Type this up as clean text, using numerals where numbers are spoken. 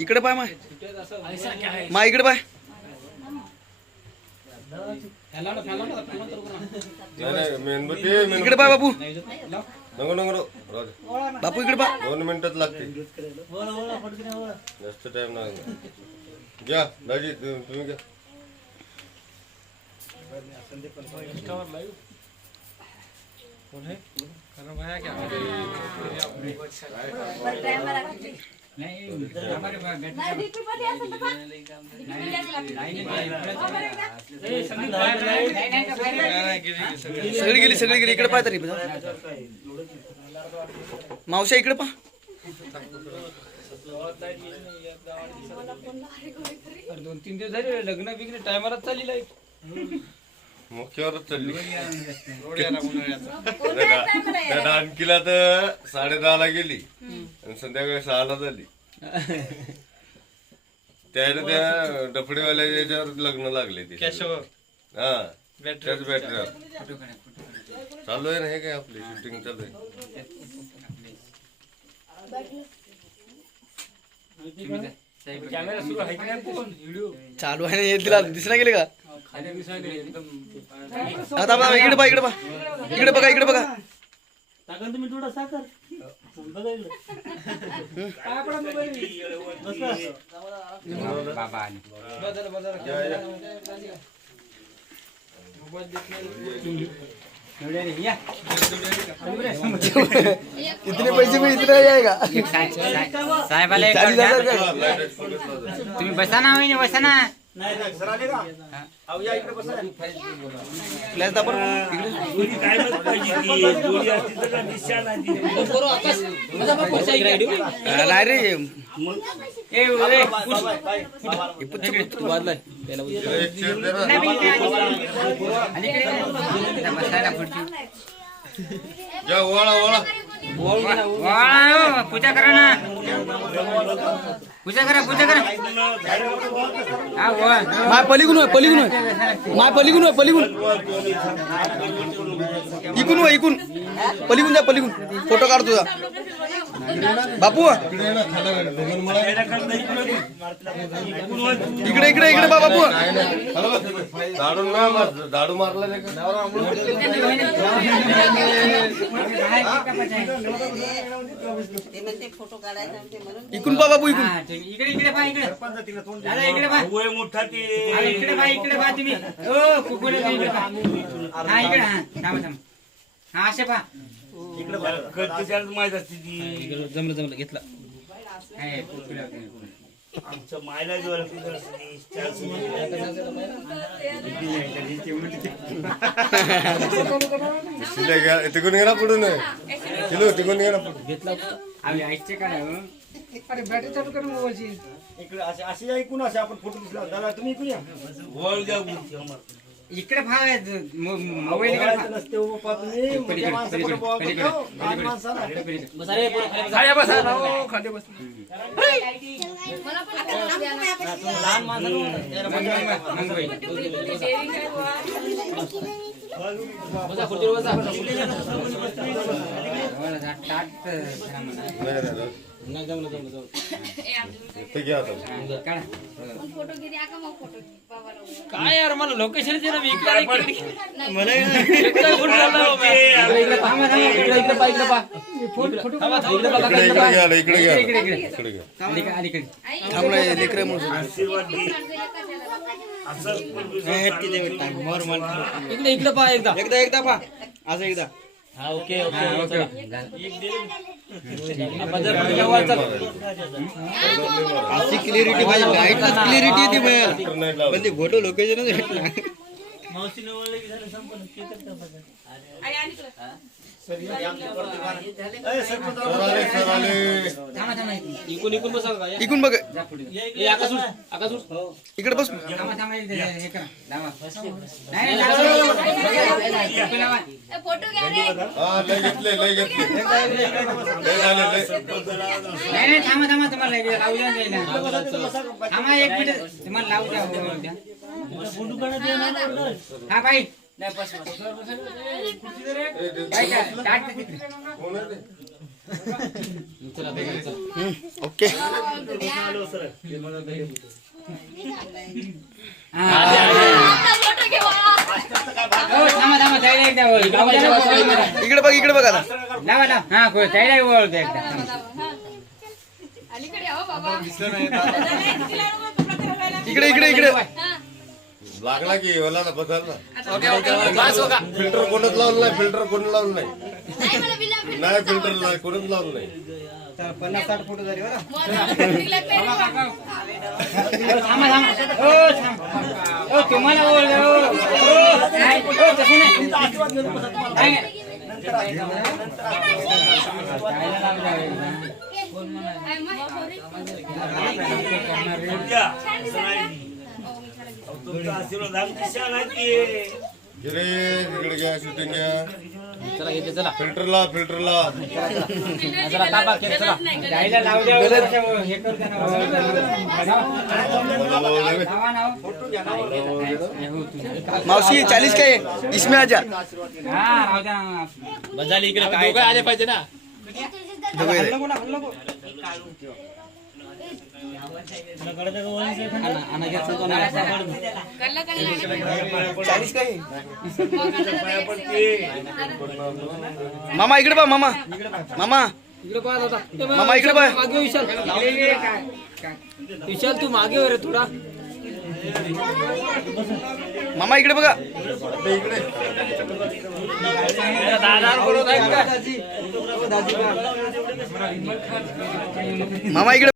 इकडे पाय मा इकडे पाय इकडे पाय बापू बापू इकडे पा 2 मिनिटात लागते जास्त टाइम लागणार घ्या दाजी तुम्ही घ्या सगळी गेली इकडे पाय तरी मावशा इकडे पा दोन तीन दिवस झाले लग्न बिग्न टायमाला चालली लाईट मुख्यावरच चालली त्या डानकीला तर 10:30ला गेली आणि संध्याकाळी 6ला झाली त्या डफडेवाल्याच्या याच्यावर लग्न लागले ते हा त्याच बॅटरीवर चालू आहे ना हे काय आपली शूटिंग चालू आहे कॅमेरा सुरू आहे की व्हिडिओ चालू आहे ना हे तिला दिसना गेले का आता इकडे बघा इकडे बघा तुम्ही थोडा साखर इतने पैसे में इतना जाएगा साहेब आले तुम्ही बसा ना बसा ना नाही रे पूजा करा ना पूजा करा माय पलीकडून इकून पलीकडून जा पलीकडून फोटो काढ तुझा बापू इकडे बा बापू दाडू मारला इकून पा बापू इकून इकडे पा इकडे पा मोठा ते इकडे पा तुम्ही इकडे थांबा हा असे पा माहित असते ती जमलं घेतला आमच्या मायला तिकडून गेला पुढून किलो तिकडून गेला घेतला आम्ही ऐकते काय अरे बॅटरी चालू कर मोबाईलची इकडे असे ऐकून असे आपण फोटो दिसला दादा तुम्ही इकडे या वळ द्या इकडे मोबाईल नसते तुम्ही लहान काय यार मला लोकेशन इकडे पा एकदा पा असं एकदा हा ओके क्लिअरिटी पाहिजे लाईटला क्लिअरिटी येते पण ते फोटो लोकेशनच भेटला मावशी नवळले की झालं संपलं इकून बसा इकून बघ इकडे बस फोटो घ्या रे लय घेतले नाही थांबा तुम्हाला लावू द्या थांबा एक मिनिट तुम्हाला लावू द्या फोटो काढा हा बाई नाही बस ए, ते- काय काय टाक ते तिकडे. कोण आहे ते? ओके आता फोटो घेऊ हो, थांबा साईडला एकदा वळ. जाऊ द्या ना, साईडला. इकडे बघ आता लावा लावा. हा कोण साईडला वळ द्या एकदा. अलीकडे हो बाबा इकडे हा. लागला की मला ना बसायला फिल्टर कोणच लावलं नाही फिल्टर कोण लावलं नाही नाही मला बिला नाही फिल्टर नाही कोणच लावलं नाही 50-60 फोटो झाले बरं थांबा. हो थांब. हो तुम्हाला वळ द्या. हो नाही. हो तसं नाही. नाही. साईडला लावून द्या एकदा. तुमचा आशीर्वाद आमची शान आहे की. गिरे तिकडे घ्या शूटिंग घ्या फिल्टरला साईडला लावू द्या. हे करू द्या ना. लावा ना. मावशी 40 का है इसमें आजा हा राहू द्या ना. दोघं आहे. कल्ला कल्ला 40 का है पाया पडते. मामा इकडे बघ मामा इकडे पाहा दादा. मामा इकडे बघ मागे विशाल. विशाल तू मागे वर थोडा. मामा इकडे बघा मामा इकडे